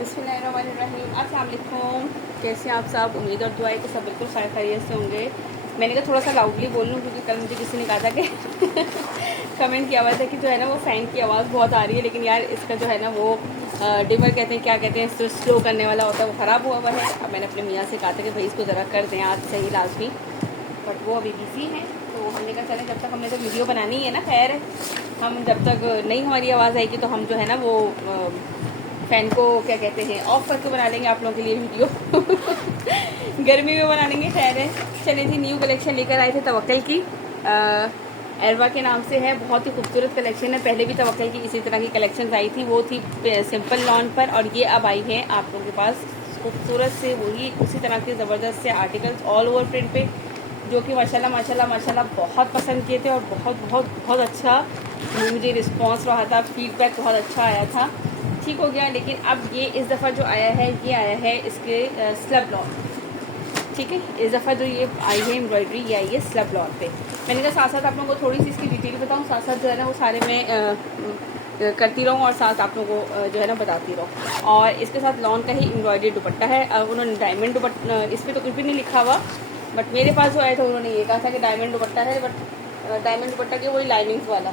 बिस्मिल्लाहिर्रहमानिर्रहीम। अस्सलाम वालेकुम। कैसे हैं आप सब? उम्मीद और दुआ है कि सब बिल्कुल खैरियत से होंगे। मैंने कहा थोड़ा सा लाउडली बोल लूँ क्योंकि कल मुझे किसी ने कहा था कि कमेंट किया हुआ था कि जो है ना वो फ़ैन की आवाज़ बहुत आ रही है, लेकिन यार इसका जो है ना वो डिमर कहते हैं, क्या कहते हैं, स्लो करने वाला होता है, वो ख़राब हुआ है। अब मैंने अपने मियाँ से कहा था कि भाई इसको ज़रा कर दें आज सही लाजमी, बट वो अभी बिज़ी हैं। तो हमने कहा चलें, जब तक हमने तो वीडियो बनानी है ना, खैर हम जब तक नहीं हमारी आवाज़ आएगी तो हम जो है ना वो फ़ैन को क्या कहते हैं ऑफ़ करके बना लेंगे आप लोगों के लिए वीडियो गर्मी में बना लेंगे। खैर है, चले जी, न्यू कलेक्शन लेकर आए थे तवक्कल की, एरवा के नाम से है। बहुत ही खूबसूरत कलेक्शन है। पहले भी तवक्कल की इसी तरह की कलेक्शन आई थी, वो थी सिंपल लॉन पर, और ये अब आई है आप लोगों के पास खूबसूरत से वही उसी तरह के ज़बरदस्त से आर्टिकल्स ऑल ओवर प्रिंट पे, जो कि माशाल्लाह बहुत पसंद किए थे और बहुत अच्छा मुझे रिस्पांस रहा था, फीडबैक बहुत अच्छा आया था। ठीक हो गया। लेकिन अब ये इस दफ़ा जो आया है, ये आया है इसके स्लब लॉन। ठीक है, इस दफ़ा जो ये आई है एम्ब्रॉयडरी, ये आई है स्लब लॉन पे। मैंने कहा साथ साथ आप लोगों को थोड़ी सी इसकी डिटेल बताऊँ, साथ साथ जो है ना वो सारे में करती रहूँ और साथ आप लोगों को जो है ना बताती रहूँ। और इसके साथ लॉन का ही एम्ब्रॉयडरी दुपट्टा है। उन्होंने डायमंड दुपट्टा, इस पर तो कुछ भी नहीं लिखा हुआ, बट मेरे पास जो आया था उन्होंने ये कहा था कि डायमंड दुपट्टा है, बट डायमंड दुपट्टा के वही लाइनिंग्स वाला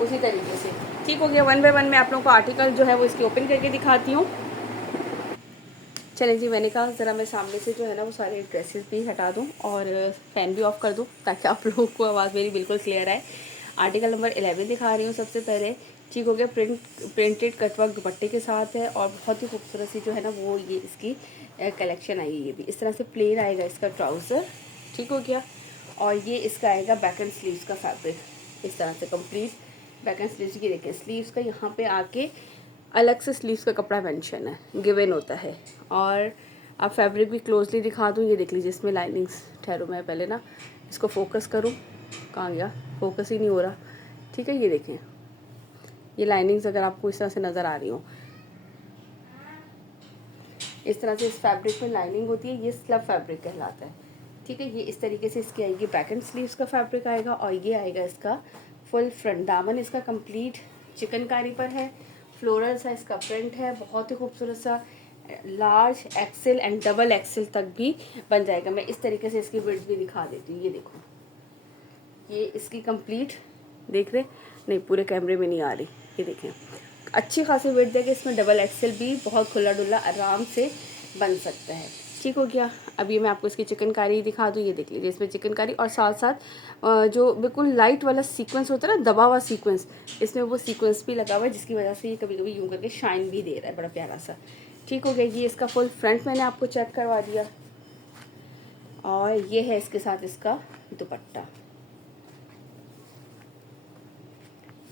उसी तरीके से। ठीक हो गया। वन बाय वन मैं आप लोगों को आर्टिकल जो है वो इसकी ओपन करके दिखाती हूँ। चलें जी, मैंने कहा ज़रा मैं सामने से जो है ना वो सारे ड्रेसेस भी हटा दूँ और फ़ैन भी ऑफ़ कर दूँ ताकि आप लोगों को आवाज़ मेरी बिल्कुल क्लियर आए। आर्टिकल नंबर 11 दिखा रही हूँ सबसे पहले। ठीक हो गया। प्रिंटेड कटवर्क दुपट्टे के साथ है और बहुत ही खूबसूरत सी जो है ना वो ये इसकी कलेक्शन आई है। ये भी इस तरह से प्लेन आएगा इसका ट्राउज़र। ठीक हो गया। और ये इसका आएगा बैक एंड स्लीव्स का फैब्रिक, इस तरह से कंप्लीट बैक एंड स्लीव्स की। देखिए स्लीव्स का यहाँ पे आके अलग से स्लीव्स का कपड़ा मेंशन है, गिवन होता है। और आप फैब्रिक भी क्लोजली दिखा दूँ, ये देख लीजिए इसमें लाइनिंग्स। ठहरो मैं पहले ना इसको फोकस करूँ, कहाँ गया, फोकस ही नहीं हो रहा। ठीक है, ये देखें, ये लाइनिंग्स अगर आपको इस तरह से नज़र आ रही हो, इस तरह से इस फैब्रिक में लाइनिंग होती है, ये स्लब फैब्रिक कहलाता है। ठीक है, ये इस तरीके से इसकी आएगी बैक एंड स्लीव्स का फैब्रिक आएगा। और ये आएगा इसका फुल फ्रंट। दामन इसका कंप्लीट चिकनकारी पर है, फ्लोरल सा इसका प्रिंट है, बहुत ही खूबसूरत सा। Large XL and double XL तक भी बन जाएगा। मैं इस तरीके से इसकी विड्थ भी दिखा देती हूँ। ये देखो, ये इसकी कंप्लीट देख रहे, नहीं पूरे कैमरे में नहीं आ रही, ये देखें अच्छी खासी विड्थ है कि इसमें डबल एक्सेल भी बहुत खुला डुल्ला आराम से बन सकता है। ठीक हो गया। अभी मैं आपको इसकी चिकनकारी दिखा दूँ। ये देख लीजिए इसमें चिकनकारी और साथ साथ जो बिल्कुल लाइट वाला सीक्वेंस होता है ना, दबा हुआ सीक्वेंस, इसमें वो सीक्वेंस भी लगा हुआ है, जिसकी वजह से ये कभी कभी यूँ करके शाइन भी दे रहा है, बड़ा प्यारा सा। ठीक हो गया। ये इसका फुल फ्रंट मैंने आपको चेक करवा दिया। और ये है इसके साथ इसका दुपट्टा।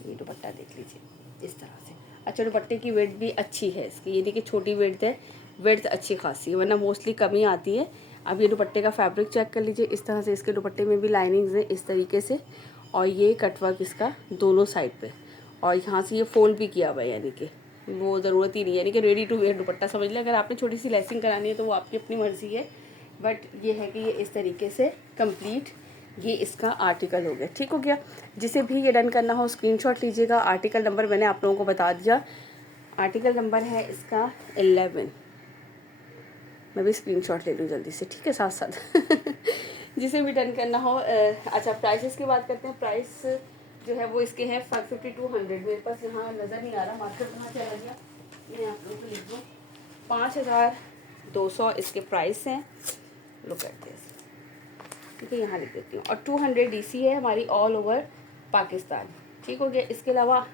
ये दुपट्टा देख लीजिए इस तरह से। अच्छा, दुपट्टे की विड्थ भी अच्छी है इसकी, ये देखिए छोटी विड्थ है, विड्थ अच्छी खासी है, वरना मोस्टली कमी आती है। अब ये दुपट्टे का फैब्रिक चेक कर लीजिए, इस तरह से इसके दुपट्टे में भी लाइनिंग्स हैं इस तरीके से। और ये कटवर्क इसका दोनों साइड पे, और यहाँ से ये फोल्ड भी किया हुआ है, यानी कि वो ज़रूरत ही नहीं है, यानी कि रेडी टू वेयर दुपट्टा समझ लें। अगर आपने छोटी सी लेसिंग करानी है तो वो आपकी अपनी मर्ज़ी है, बट ये है कि ये इस तरीके से कंप्लीट ये इसका आर्टिकल हो गया। ठीक हो गया। जिसे भी ये डन करना हो स्क्रीनशॉट लीजिएगा। आर्टिकल नंबर मैंने आप लोगों को बता दिया, आर्टिकल नंबर है इसका 11। मैं भी स्क्रीनशॉट ले लूँ जल्दी से, ठीक है, साथ साथ जिसे भी डन करना हो। अच्छा, प्राइसेस की बात करते हैं। प्राइस जो है वो इसके हैं 550 to 100। मेरे पास यहाँ नज़र नहीं आ रहा, मार्केट कहाँ चला गया, मैं आप लोगों को लिख दूँ। 5200 इसके प्राइस हैं। लो करते हैं, ठीक है, यहाँ लिख देती हूँ। और 200 DC है हमारी ऑल ओवर पाकिस्तान। ठीक हो गया। इसके अलावा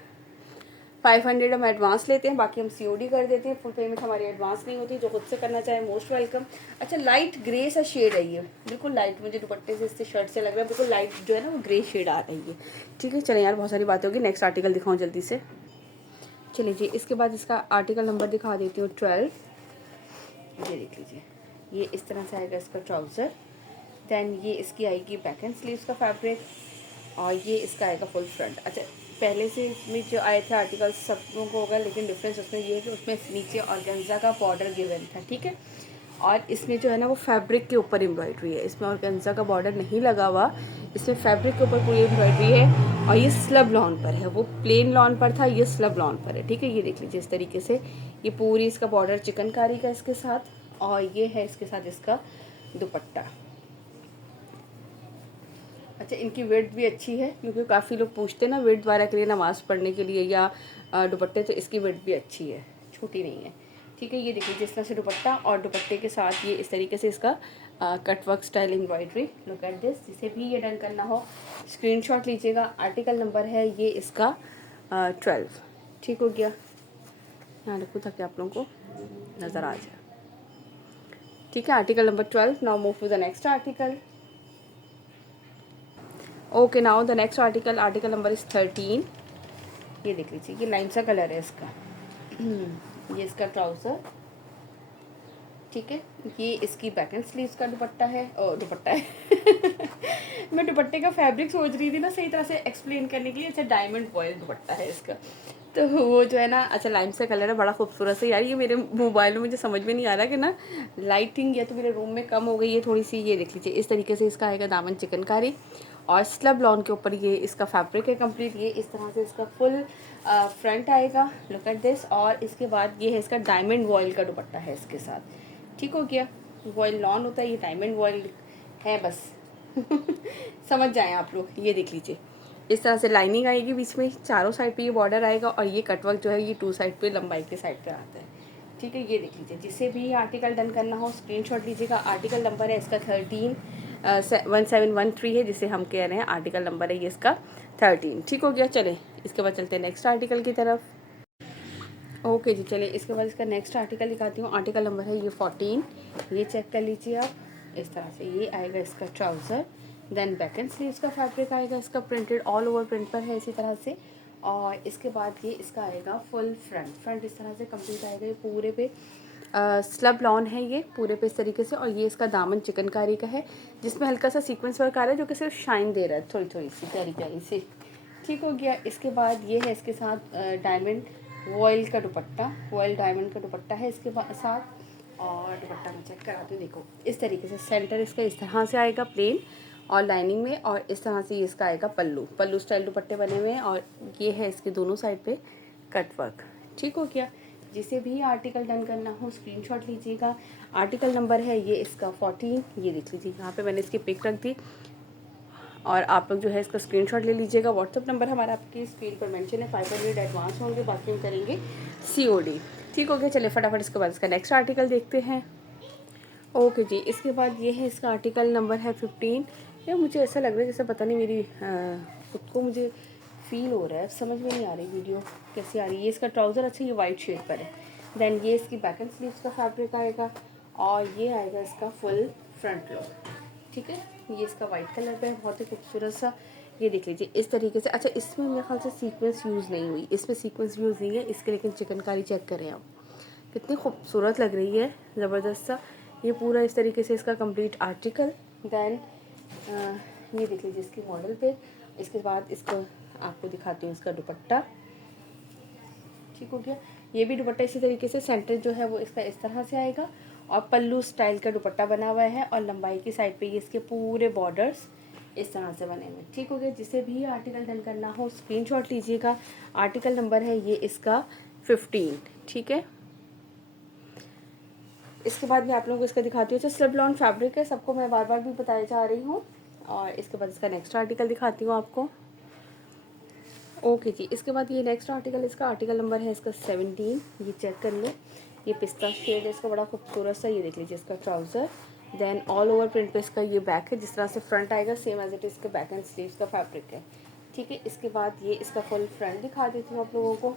500 हम एडवांस लेते हैं, बाकी हम COD कर देते हैं। फुल पेमेंट हमारी एडवांस नहीं होती। जो खुद से करना चाहे मोस्ट वेलकम। अच्छा, लाइट ग्रे सा शेड है ये, बिल्कुल लाइट, मुझे दुपट्टे से इससे शर्ट से लग रहा है बिल्कुल लाइट जो है ना वो ग्रे शेड आ रही है। ठीक है, चलें यार, बहुत सारी बातें होगी। नेक्स्ट आर्टिकल दिखाऊँ जल्दी से। चलिए जी, इसके बाद इसका आर्टिकल नंबर दिखा देती हूँ 12। ये देख लीजिए, ये इस तरह से आएगा इसका ट्राउज़र। दैन ये इसकी आएगी बैक एंड स्लीव्स का फैब्रिक, और ये इसका आएगा फुल फ्रंट। अच्छा, पहले से इसमें जो आए थे आर्टिकल सब लोगों को होगा, लेकिन डिफरेंस उसमें ये है कि उसमें नीचे ऑर्गेन्जा का बॉर्डर गिवन था। ठीक है, और इसमें जो है ना वो फैब्रिक के ऊपर एम्ब्रॉयडरी है, इसमें ऑर्गेन्जा का बॉर्डर नहीं लगा हुआ, इसमें फैब्रिक के ऊपर पूरी एम्ब्रॉयडरी है। और ये स्लब लॉन पर है, वो प्लेन लॉन पर था, ये स्लब लॉन पर है। ठीक है, ये देख लीजिए इस तरीके से ये पूरी इसका बॉर्डर चिकनकारी का इसके साथ, और ये है इसके साथ इसका दुपट्टा। अच्छा, इनकी वेट भी अच्छी है क्योंकि काफ़ी लोग पूछते हैं ना वेट द्वारा के लिए नमाज़ पढ़ने के लिए या दुपट्टे, तो इसकी वेट भी अच्छी है, छोटी नहीं है। ठीक है, ये देखिए जिस तरह से दुपट्टा, और दुपट्टे के साथ ये इस तरीके से इसका cutwork style embroidery. Look at this. जिसे भी ये डन करना हो स्क्रीनशॉट लीजिएगा। आर्टिकल नंबर है ये इसका 12। ठीक हो गया, यहाँ रखूँ ताकि आप लोगों को नज़र आ जाए। ठीक है, article number 12। Now move to the next article. Okay, now the next article, article number is 13। ये देख लीजिए, ये लाइम सा कलर है इसका। ये इसका ट्राउज़र। ठीक है, ये इसकी बैक एंड स्लीव्स का दुपट्टा है, और दुपट्टा है मैं दुपट्टे का फैब्रिक सोच रही थी ना सही तरह से एक्सप्लेन करने के लिए। अच्छा, डायमंड फॉयल दुपट्टा है इसका, तो वो जो है ना, अच्छा लाइम सा कलर है, बड़ा खूबसूरत से। यार ये मेरे मोबाइल में मुझे समझ में नहीं आ रहा कि ना लाइटिंग या तो मेरे रूम में कम हो गई है थोड़ी सी। ये देख लीजिए, इस तरीके से इसका आएगा दामन चिकनकारी, और स्लब लॉन के ऊपर ये इसका फैब्रिक है कंप्लीट। ये इस तरह से इसका फुल फ्रंट आएगा। Look at this. और इसके बाद ये है इसका डायमंड वॉयल का दुपट्टा है इसके साथ। ठीक हो गया, वॉयल लॉन होता है, ये डायमंड वॉयल है बस समझ जाएं आप लोग। ये देख लीजिए, इस तरह से लाइनिंग आएगी बीच में, चारों साइड पे ये बॉर्डर आएगा, और ये कटवर्क जो है ये 2 साइड पे लंबाई के साइड पे आता है। ठीक है, ये देख लीजिए। जिसे भी आर्टिकल डन करना हो स्क्रीनशॉट लीजिएगा। आर्टिकल नंबर है इसका 1713 है, जिसे हम कह रहे हैं आर्टिकल नंबर है ये इसका 13। ठीक हो गया, चले इसके बाद चलते हैं नेक्स्ट आर्टिकल की तरफ। ओके जी, चलिए इसके बाद इसका नेक्स्ट आर्टिकल दिखाती हूँ। आर्टिकल नंबर है ये 14। ये चेक कर लीजिए आप। इस तरह से ये आएगा इसका trouser, then back and sleeves का फैब्रिक आएगा इसका, प्रिंटेड ऑल ओवर प्रिंट पर है इसी तरह से। और इसके बाद ये इसका आएगा फुल फ्रंट इस तरह से कंप्लीट आएगा। ये पूरे पे स्लब लॉन है ये पूरे पे इस तरीके से, और ये इसका दामन चिकनकारी का है, जिसमें हल्का सा सीक्वेंस वर्क आ रहा है जो कि सिर्फ शाइन दे रहा है थोड़ी थोड़ी सी, प्यारी प्यारी सी। ठीक हो गया। इसके बाद ये है इसके साथ डायमंड वॉयल का दुपट्टा, वॉयल डायमंड का दुपट्टा है इसके साथ। और दुपट्टा मैं चेक कराती हूँ, देखो इस तरीके से सेंटर इसका इस तरह से आएगा प्लेन और लाइनिंग में, और इस तरह से ये इसका आएगा पल्लू स्टाइल दुपट्टे बने हुए हैं, और ये है इसके दोनों साइड पे कट वर्क। ठीक हो गया। जिसे भी आर्टिकल डन करना हो स्क्रीनशॉट लीजिएगा। आर्टिकल नंबर है ये इसका 14। ये देख लीजिए, यहाँ पे मैंने इसकी पिक रख दी, और आप लोग जो है इसका स्क्रीनशॉट ले लीजिएगा। व्हाट्सअप नंबर हमारा आपकी स्क्रीन पर मेंशन है। 500 एडवांस होंगे, बाकी हम करेंगे COD। ठीक हो गया, चलिए फटाफट इसके बाद इसका नेक्स्ट आर्टिकल देखते हैं। ओके जी, इसके बाद ये है इसका आर्टिकल नंबर है 15। ये मुझे ऐसा लग रहा है जैसे पता नहीं मेरी खुद को मुझे फील हो रहा है, समझ में नहीं आ रही वीडियो कैसी आ रही है। ये इसका ट्राउज़र अच्छा ये वाइट शेड पर है, देन ये इसकी बैक एंड स्लीव्स का फैब्रिक आएगा, और ये आएगा इसका फुल फ्रंट लुक। ठीक है, ये इसका वाइट कलर पे है, बहुत ही खूबसूरत सा। ये देख लीजिए इस तरीके से। अच्छा, इसमें मेरे ख्याल से सीक्वेंस यूज़ नहीं हुई, इसमें सीक्वेंस यूज़ नहीं है इसके, लेकिन चिकनकारी चेक करें आप, कितनी खूबसूरत लग रही है, ज़बरदस्त सा। ये पूरा इस तरीके से इसका कंप्लीट आर्टिकल। देन ये देख लीजिए इसकी मॉडल पे। इसके बाद इसको आपको दिखाती हूँ इसका दुपट्टा। ठीक हो गया, ये भी दुपट्टा इसी तरीके से सेंटर जो है वो इसका इस तरह से आएगा, और पल्लू स्टाइल का दुपट्टा बना हुआ है, और लंबाई की साइड पे ये इसके पूरे बॉर्डर्स इस तरह से बने हुए। ठीक हो गया। जिसे भी आर्टिकल डन करना हो स्क्रीनशॉट लीजिएगा। आर्टिकल नंबर है ये इसका 15। ठीक है, इसके बाद मैं आप लोगों को इसका दिखाती हूँ। अच्छा, स्लब लॉन फैब्रिक है, सबको मैं बार बार भी बताया जा रही हूँ। और इसके बाद इसका नेक्स्ट आर्टिकल दिखाती हूँ आपको। ओके जी, इसके बाद ये नेक्स्ट आर्टिकल, इसका आर्टिकल नंबर है इसका 17। ये चेक कर लो, ये पिस्ता शेड है इसका, बड़ा खूबसूरत सा। ये देख लीजिए इसका trouser, then all over print पे इसका ये बैक है, जिस तरह से फ्रंट आएगा सेम एज इट इज़ इसके बैक एंड स्लीव्स का फैब्रिक है। ठीक है, इसके बाद ये इसका फुल फ्रंट दिखा देती हूँ आप लोगों को।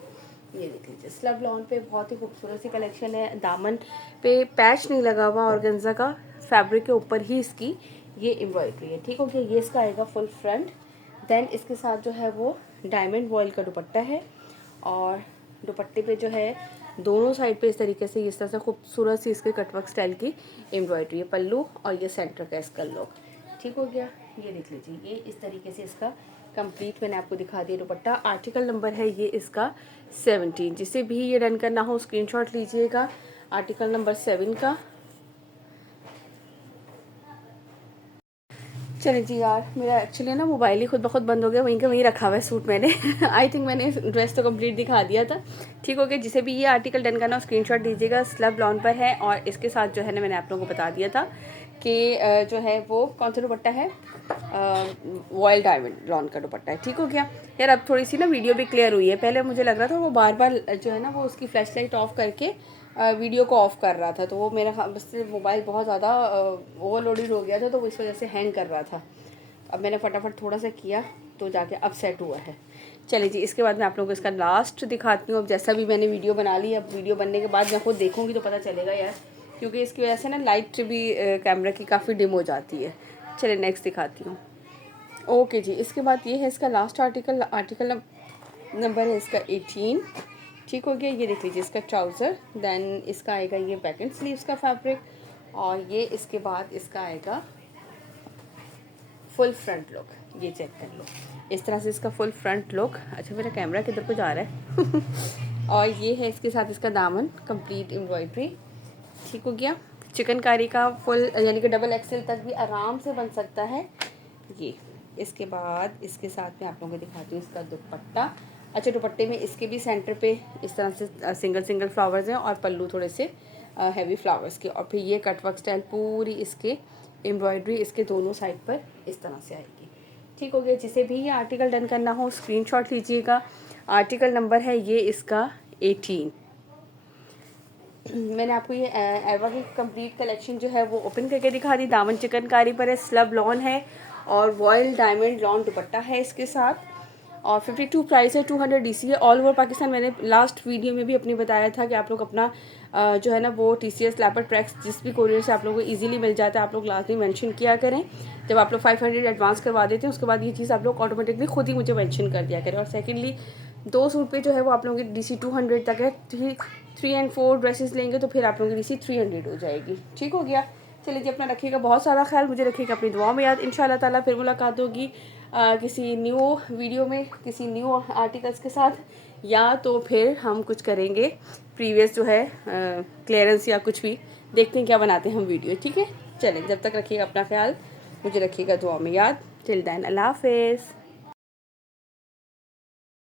ये देख लीजिए स्लब लॉन पे बहुत ही खूबसूरत सी कलेक्शन है। दामन पे पैच नहीं लगा हुआ, ऑर्गेन्जा का फैब्रिक के ऊपर ही इसकी ये एम्ब्रॉयडरी है। ठीक हो गया, ये इसका आएगा फुल फ्रंट। देन इसके साथ जो है वो डायमंड वॉयल का दुपट्टा है, और दुपट्टे पे जो है दोनों साइड पे इस तरीके से इस तरह से खूबसूरत सी इसके कटवर्क स्टाइल की एम्ब्रॉयडरी है, पल्लू और ये सेंटर का इसका लुक। ठीक हो गया, ये देख लीजिए, ये इस तरीके से इसका कंप्लीट मैंने आपको दिखा दिया दुपट्टा। आर्टिकल नंबर है ये इसका 17। जिसे भी ये रन करना हो स्क्रीनशॉट लीजिएगा। आर्टिकल नंबर 7 का। चले जी यार, मेरा एक्चुअली ना मोबाइल ही खुद ब खुद बंद हो गया, वहीं का वहीं रखा हुआ है सूट मैंने। आई थिंक मैंने ड्रेस तो कंप्लीट दिखा दिया था। ठीक हो गया, जिसे भी ये आर्टिकल डन करना स्क्रीनशॉट दीजिएगा। स्लब लॉन पर है और इसके साथ जो है ना मैंने आप लोगों को बता दिया था कि जो है वो कौन सा दुपट्टा है, रॉयल डायमंड लॉन का दुपट्टा है। ठीक हो गया यार, अब थोड़ी सी ना वीडियो भी क्लियर हुई है। पहले मुझे लग रहा था वो बार बार जो है ना वो उसकी फ्लैश लाइट ऑफ करके वीडियो को ऑफ कर रहा था, तो वो मेरा बस मोबाइल बहुत ज़्यादा ओवरलोडेड हो गया था, तो वो इस वजह से हैंग कर रहा था। अब मैंने फटाफट थोड़ा सा किया तो जाके अब सेट हुआ है। चलिए जी, इसके बाद मैं आप लोगों को इसका लास्ट दिखाती हूँ। अब जैसा भी मैंने वीडियो बना ली, अब वीडियो बनने के बाद मैं खुद देखूँगी तो पता चलेगा यार, क्योंकि इसकी वजह से ना लाइट भी कैमरा की काफ़ी डिम हो जाती है। चलिए नेक्स्ट दिखाती हूँ। ओके जी, इसके बाद ये है इसका लास्ट आर्टिकल। आर्टिकल नंबर है इसका 18। ठीक हो गया, ये देख लीजिए इसका ट्राउज़र, देन इसका आएगा ये बैक एंड स्लीव्स का फैब्रिक, और ये इसके बाद इसका आएगा फुल फ्रंट लुक। ये चेक कर लो, इस तरह से इसका फुल फ्रंट लुक। अच्छा, मेरा कैमरा किधर को जा रहा है? और ये है इसके साथ इसका दामन, कंप्लीट एम्ब्रॉयडरी। ठीक हो गया, चिकनकारी का फुल यानी कि डबल एक्सेल तक भी आराम से बन सकता है ये। इसके बाद इसके साथ में आप लोगों को दिखाती हूँ इसका दुपट्टा। अच्छा, दुपट्टे में इसके भी सेंटर पे इस तरह से सिंगल सिंगल फ्लावर्स हैं और पल्लू थोड़े से हैवी फ्लावर्स के, और फिर ये कटवर्क स्टाइल पूरी इसके एम्ब्रॉयडरी इसके दोनों साइड पर इस तरह से आएगी। ठीक हो गया, जिसे भी ये आर्टिकल डन करना हो स्क्रीनशॉट लीजिएगा। आर्टिकल नंबर है ये इसका 18। मैंने आपको ये एवा की कंप्लीट कलेक्शन जो है वो ओपन करके दिखा दी। दामन चिकनकारी पर है, स्लब लॉन है और रॉयल डायमंड लॉन दुपट्टा है इसके साथ, और 52 प्राइस है, 200 डीसी है ऑल ओवर पाकिस्तान। मैंने लास्ट वीडियो में भी अपनी बताया था कि आप लोग अपना जो है ना वो TCS लैपर ट्रैक्स जिस भी कोरियर से आप लोगों को इजीली मिल जाता है, आप लोग लास्ट में मेंशन किया करें। जब आप लोग 500 एडवांस करवा देते हैं उसके बाद ये चीज़ आप लोग ऑटोमेटिकली खुद ही मुझे मेंशन कर दिया करें। और सेकेंडली 2 सूट पे जो है वो आप लोगों की DC 200 तक है। 3 and 4 ड्रेसेस लेंगे तो फिर आप लोगों की DC 300 हो जाएगी। ठीक हो गया, चलिए जी, अपना रखिएगा बहुत सारा ख्याल, मुझे रखिएगा अपनी दुआ में याद। इंशाल्लाह ताला फिर मुलाकात होगी किसी न्यू वीडियो में किसी न्यू आर्टिकल्स के साथ, या तो फिर हम कुछ करेंगे प्रीवियस जो है क्लियरेंस या कुछ भी देखते हैं क्या बनाते हैं हम वीडियो। ठीक है, चलें, जब तक रखिएगा अपना ख्याल, मुझे रखिएगा दुआ में याद। टिल देन, अल्लाह हाफिज़।